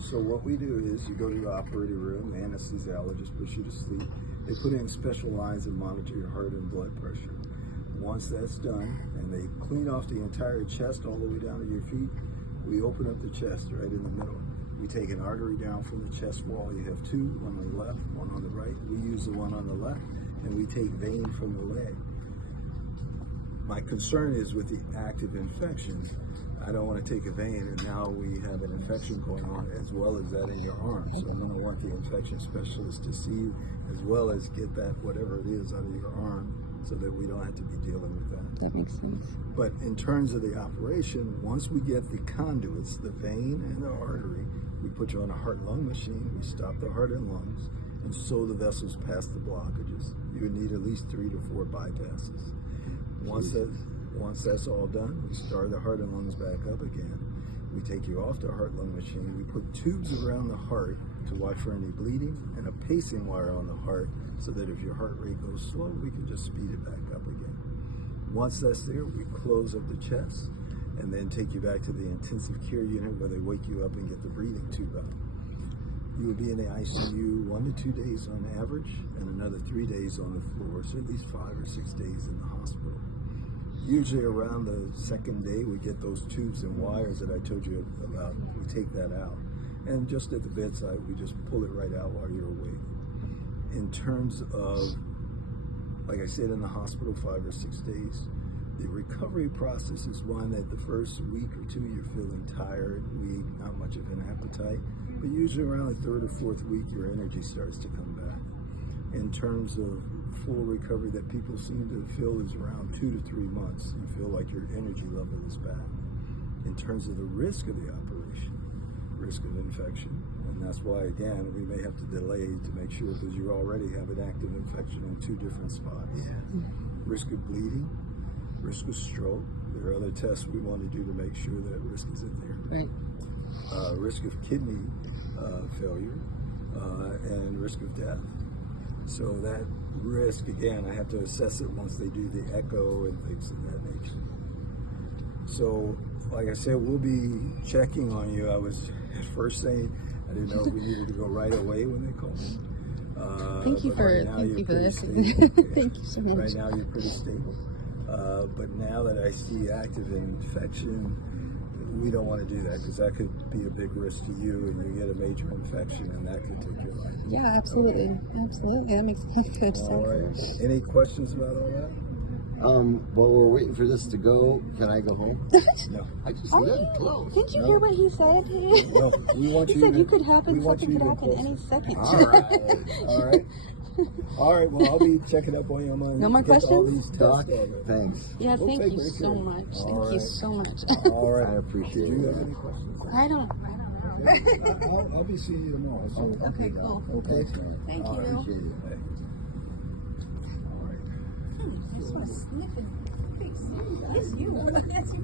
So what we do is you go to your operating room, the anesthesiologist puts you to sleep. They put in special lines and monitor your heart and blood pressure. Once that's done, and they clean off the entire chest all the way down to your feet, we open up the chest right in the middle. We take an artery down from the chest wall. You have two, one on the left, one on the right. We use the one on the left, and we take vein from the leg. My concern is with the active infections. I don't want to take a vein and now we have an infection going on as well as that in your arm. So I'm going to want the infection specialist to see you as well as get that whatever it is out of your arm so that we don't have to be dealing with that. That makes sense. But in terms of the operation, once we get the conduits, the vein and the artery, we put you on a heart-lung machine, we stop the heart and lungs and sew the vessels past the blockages. You would need at least 3 to 4 bypasses. Once that's all done, we start the heart and lungs back up again. We take you off the heart-lung machine. We put tubes around the heart to watch for any bleeding and a pacing wire on the heart so that if your heart rate goes slow, we can just speed it back up again. Once that's there, we close up the chest and then take you back to the intensive care unit where they wake you up and get the breathing tube out. You will be in the ICU 1 to 2 days on average and another 3 days on the floor, so at least 5 or 6 days in the hospital. Usually around the second day, we get those tubes and wires that I told you about. We take that out. And just at the bedside, we just pull it right out while you're awake. In terms of, like I said, in the hospital, 5 or 6 days, the recovery process is one that the first week or two, you're feeling tired, weak, not much of an appetite. But usually around the 3rd or 4th week, your energy starts to come back. In terms of full recovery that people seem to feel is around 2 to 3 months. You feel like your energy level is back. In terms of the risk of the operation, risk of infection, and that's why, again, we may have to delay to make sure because you already have an active infection in 2 different spots. Risk of bleeding, risk of stroke. There are other tests we want to do to make sure that risk isn't there. Right. Risk of kidney failure and risk of death. So that risk, again, I have to assess it once they do the echo and things of that nature. So, like I said, we'll be checking on you. I was at first saying I didn't know we needed to go right away when they called me. Thank you for this. Thank you so much. Right now you're pretty stable. But now that I see active infection, we don't want to do that because that could be a big risk to you and you get a major infection and that could take your life. Yeah, absolutely. Okay. Absolutely. That makes good sense. All right. Any questions about all that? While we're waiting for this to go, can I go home? No. I just live close. Didn't you hear what he said? No, we want He you said to, you could happen, something could happen closer. any second. All right. All right. All right. Well, I'll be checking up on you. I'm gonna No more get all questions? these Doc, tests done. thanks. Yeah, We'll thank take you great so care. much. All Thank you right. so much. All right. I appreciate Do you it. have any questions? I don't know. I'll be seeing you tomorrow. So Okay, cool. Okay. Thank All right. you. Appreciate it. Hey. All right. I just want to sniff in your face. It's you. That's you.